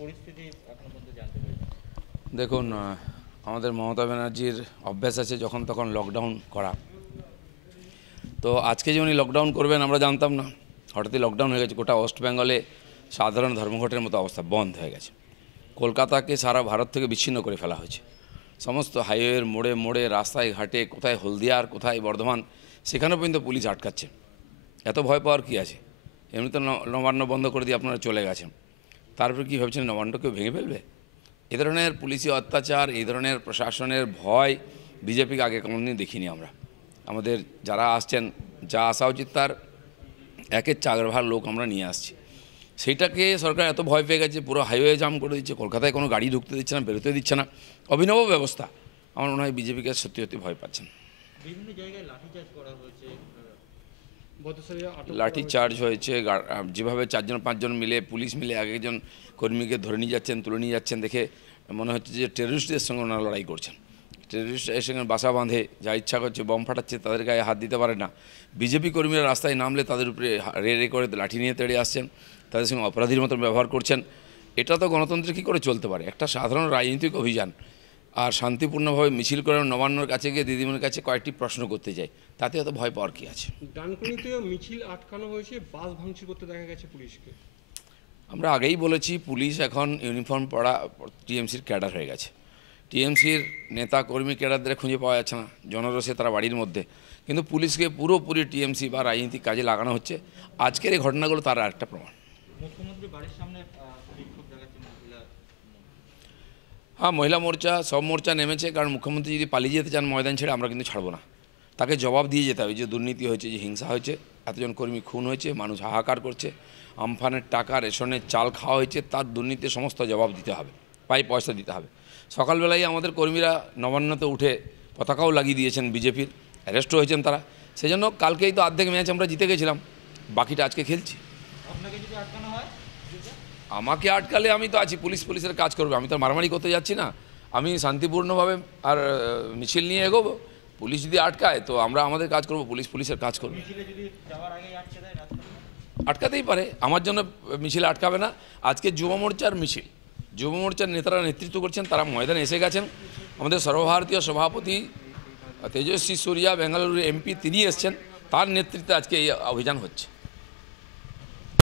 পরিস্থিতি এখনো পর্যন্ত জানতে পেরেছেন? দেখুন, আমাদের মমতা ব্যানার্জির অভ্যাস আছে যখন তখন লকডাউন করা। তো আজকে যে উনি লকডাউন করবেন আমরা জানতাম না, হঠাৎই লকডাউন হয়ে গেছে। গোটা ওয়েস্ট বেঙ্গলে সাধারণ ধর্মঘটের মতো অবস্থা, বন্ধ হয়ে গেছে। কলকাতাকে সারা ভারত থেকে বিচ্ছিন্ন করে ফেলা হয়েছে। সমস্ত হাইওয়ের মোড়ে মোড়ে, রাস্তায় ঘাটে, কোথায় হলদিয়ার, কোথায় বর্ধমান, সেখানেও পর্যন্ত পুলিশ আটকাচ্ছে। এত ভয় পাওয়ার কী আছে? এমনি তো নবান্ন বন্ধ করে দিয়ে আপনারা চলে গেছেন, তারপরে কী ভাবছেন নবান্নকেও ভেঙে ফেলবে? এ ধরনের পুলিশি অত্যাচার, এই ধরনের প্রশাসনের ভয় বিজেপিকে আগে কোনোদিন দেখিনি আমরা। আমাদের যারা আসছেন, যা আসা উচিত তার 1/4 লোক আমরা নিয়ে আসছি। সেইটাকে সরকার এত ভয় পেয়ে গেছে, পুরো হাইওয়ে জাম করে দিচ্ছে, কলকাতায় কোনো গাড়ি ঢুকতে দিচ্ছে না, বেরোতে দিচ্ছে না। অভিনব ব্যবস্থা। আমার মনে হয় বিজেপিকে সত্যি সত্যি ভয় পাচ্ছেন। বিভিন্ন জায়গায় লাঠিচার্জ করা হয়েছে, লাঠিচার্জ হয়েছে, যেভাবে 4-5 মিলে পুলিশ মিলে একজন কর্মীকে ধরে নিয়ে যাচ্ছেন, তুলে নিয়ে যাচ্ছেন, দেখে মনে হচ্ছে যে টেররিস্টদের সঙ্গে ওনারা লড়াই করছেন। টেররিস্ট এর সঙ্গে বাসা বাঁধে, যা ইচ্ছা করছে বম ফাটাচ্ছে, তাদের গায়ে হাত দিতে পারে না। বিজেপি কর্মীরা রাস্তায় নামলে তাদের উপরে রে করে লাঠি নিয়ে তেড়ে আসছেন, তাদের সঙ্গে অপরাধীর মতন ব্যবহার করছেন। এটা তো গণতন্ত্রে কী করে চলতে পারে? একটা সাধারণ রাজনৈতিক অভিযান আর শান্তিপূর্ণভাবে মিছিল করে নবান্নর কাছে গিয়ে দিদিমণির কাছে কয়েকটি প্রশ্ন করতে যাই, তাতে এত ভয় পাওয়ার কী আছে? ডানকুনিতেও মিছিল আটকানো হয়েছে, বাস ভাঙচুর করতে দেখা গেছে পুলিশকে। আমরা আগেই বলেছি, পুলিশ এখন ইউনিফর্ম পরা টিএমসির ক্যাডার হয়ে গেছে। টিএমসির নেতা কর্মী ক্যাডারদের খুঁজে পাওয়া যাচ্ছে না, জনরোষে তারা বাড়ির মধ্যে। কিন্তু পুলিশকে পুরোপুরি টিএমসি বা রাজনীতিক কাজে লাগানো হচ্ছে। আজকের এই ঘটনাগুলো তার একটা প্রমাণ। মুখ্যমন্ত্রী বাড়ির সামনে বিক্ষোভ দেখাচ্ছে মহিলা। হ্যাঁ, মহিলা মোর্চা, সব মোর্চা নেমেছে, কারণ মুখ্যমন্ত্রী যদি পালিয়ে যেতে চান ময়দান ছেড়ে, আমরা কিন্তু ছাড়বো না। তাকে জবাব দিয়ে যেতে হবে যে দুর্নীতি হয়েছে, যে হিংসা হয়েছে, এতজন কর্মী খুন হয়েছে, মানুষ হাহাকার করছে, আমফানের টাকা, রেশনের চাল খাওয়া হয়েছে, তার দুর্নীতির সমস্ত জবাব দিতে হবে, পয়সা দিতে হবে। সকালবেলায় আমাদের কর্মীরা নবান্নতে উঠে পতাকাও লাগিয়ে দিয়েছেন বিজেপির, অ্যারেস্টও হয়েছেন তারা। সেই জন্য কালকেই তো অর্ধেক ম্যাচ আমরা জিতে গেছিলাম, বাকিটা আজকে খেলছি। আপনাকে যদি আটকানো হয়? আমাকে আটকালে আমি তো আছি, পুলিশের কাজ করবে। আমি তো মারামারি করতে যাচ্ছি না, আমি শান্তিপূর্ণভাবে আর মিছিল নিয়ে এগোবো। পুলিশ যদি আটকায় তো আমরা আমাদের কাজ করব, পুলিশের কাজ করবে। মিছিলে যদি যাওয়ার আগেই আটকে দেয় রাস্তা? আটকাতেই পারে, আমার জন্য মিছিল আটকাবে না। আজকে যুব মোর্চার মিছিল, যুব মোর্চার নেতারা নেতৃত্ব করছেন, তারা ময়দানে এসে গেছেন। আমাদের সর্বভারতীয় সভাপতি তেজস্বী সূর্যা, বেঙ্গালুরু এমপি, তিনি এসছেন, তার নেতৃত্বে আজকে এই অভিযান হচ্ছে।